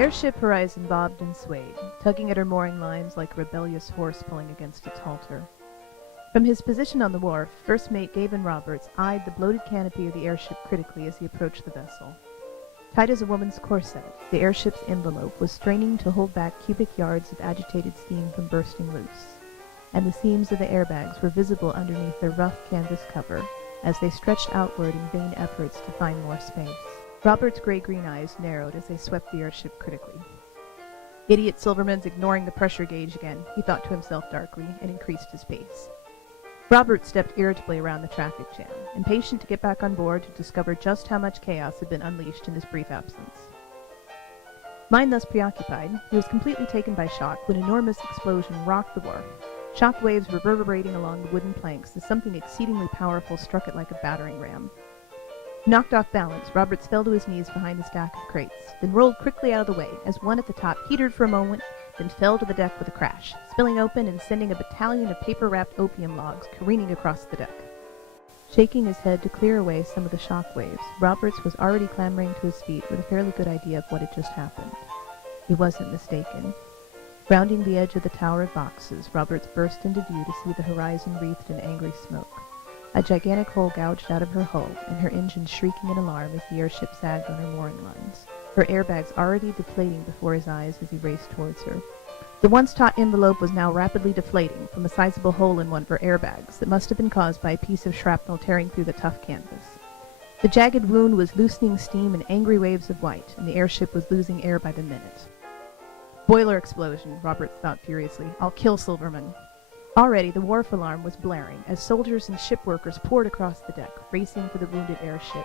airship Horizon bobbed and swayed, tugging at her mooring lines like a rebellious horse pulling against its halter. From his position on the wharf, First Mate Gavin Roberts eyed the bloated canopy of the airship critically as he approached the vessel. Tight as a woman's corset, the airship's envelope was straining to hold back cubic yards of agitated steam from bursting loose, and the seams of the airbags were visible underneath their rough canvas cover as they stretched outward in vain efforts to find more space. Robert's gray-green eyes narrowed as they swept the airship critically. Idiot Silverman's ignoring the pressure gauge again, he thought to himself darkly, and increased his pace. Robert stepped irritably around the traffic jam, impatient to get back on board to discover just how much chaos had been unleashed in his brief absence. Mind thus preoccupied, he was completely taken by shock when an enormous explosion rocked the wharf, shock waves reverberating along the wooden planks as something exceedingly powerful struck it like a battering ram. Knocked off balance, Roberts fell to his knees behind a stack of crates, then rolled quickly out of the way as one at the top teetered for a moment, then fell to the deck with a crash, spilling open and sending a battalion of paper-wrapped opium logs careening across the deck. Shaking his head to clear away some of the shock waves, Roberts was already clambering to his feet with a fairly good idea of what had just happened. He wasn't mistaken. Rounding the edge of the tower of boxes, Roberts burst into view to see the horizon wreathed in angry smoke. A gigantic hole gouged out of her hull, and her engine shrieking in alarm as the airship sagged on her mooring lines, her airbags already deflating before his eyes as he raced towards her. The once taut envelope was now rapidly deflating from a sizable hole in one of her airbags that must have been caused by a piece of shrapnel tearing through the tough canvas. The jagged wound was loosening steam in angry waves of white, and the airship was losing air by the minute. Boiler explosion, Roberts thought furiously. I'll kill Silverman. Already the wharf alarm was blaring as soldiers and ship workers poured across the deck, racing for the wounded airship.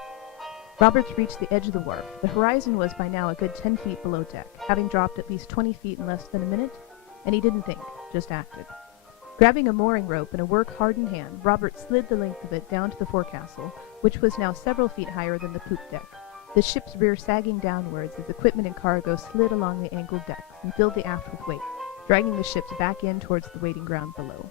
Roberts reached the edge of the wharf. The horizon was by now a good 10 feet below deck, having dropped at least 20 feet in less than a minute, and he didn't think, just acted. Grabbing a mooring rope and a work-hardened hand, Roberts slid the length of it down to the forecastle, which was now several feet higher than the poop deck, the ship's rear sagging downwards as equipment and cargo slid along the angled decks and filled the aft with weight, dragging the ships back in towards the waiting ground below.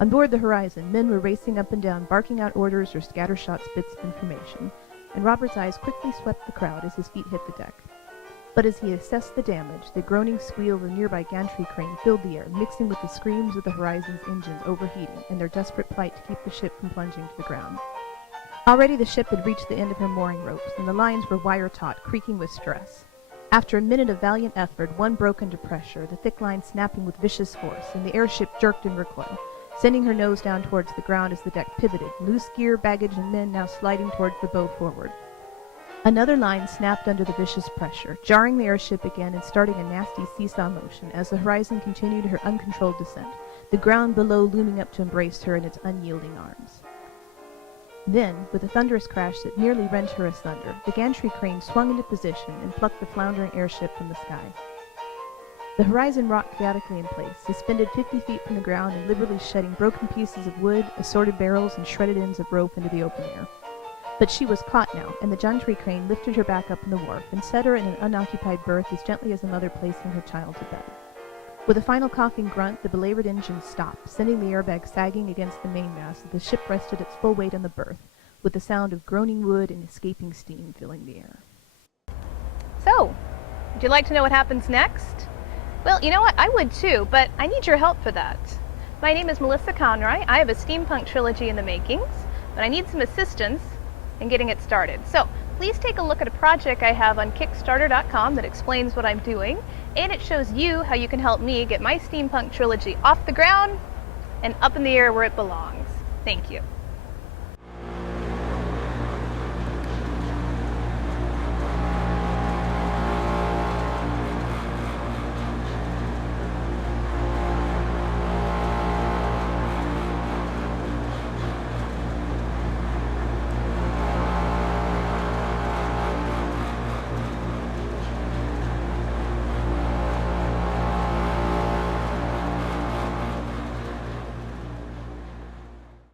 On board the Horizon, men were racing up and down, barking out orders or scattershot bits of information, and Robert's eyes quickly swept the crowd as his feet hit the deck. But as he assessed the damage, the groaning squeal of a nearby gantry crane filled the air, mixing with the screams of the Horizon's engines overheating and their desperate plight to keep the ship from plunging to the ground. Already the ship had reached the end of her mooring ropes, and the lines were wire-taut, creaking with stress. After a minute of valiant effort, one broke under pressure, the thick line snapping with vicious force, and the airship jerked in recoil, sending her nose down towards the ground as the deck pivoted, loose gear, baggage, and men now sliding towards the bow forward. Another line snapped under the vicious pressure, jarring the airship again and starting a nasty seesaw motion as the Horizon continued her uncontrolled descent, the ground below looming up to embrace her in its unyielding arms. Then, with a thunderous crash that nearly rent her asunder, the gantry crane swung into position and plucked the floundering airship from the sky. The Horizon rocked chaotically in place, suspended 50 feet from the ground and liberally shedding broken pieces of wood, assorted barrels, and shredded ends of rope into the open air. But she was caught now, and the gantry crane lifted her back up on the wharf and set her in an unoccupied berth as gently as a mother placing her child to bed. With a final coughing grunt, the belabored engine stopped, sending the airbag sagging against the mainmast as the ship rested its full weight on the berth, with the sound of groaning wood and escaping steam filling the air. So, would you like to know what happens next? Well, you know what? I would too, but I need your help for that. My name is Melissa Conroy. I have a steampunk trilogy in the makings, but I need some assistance in getting it started. So, please take a look at a project I have on Kickstarter.com that explains what I'm doing, and it shows you how you can help me get my steampunk trilogy off the ground and up in the air where it belongs. Thank you.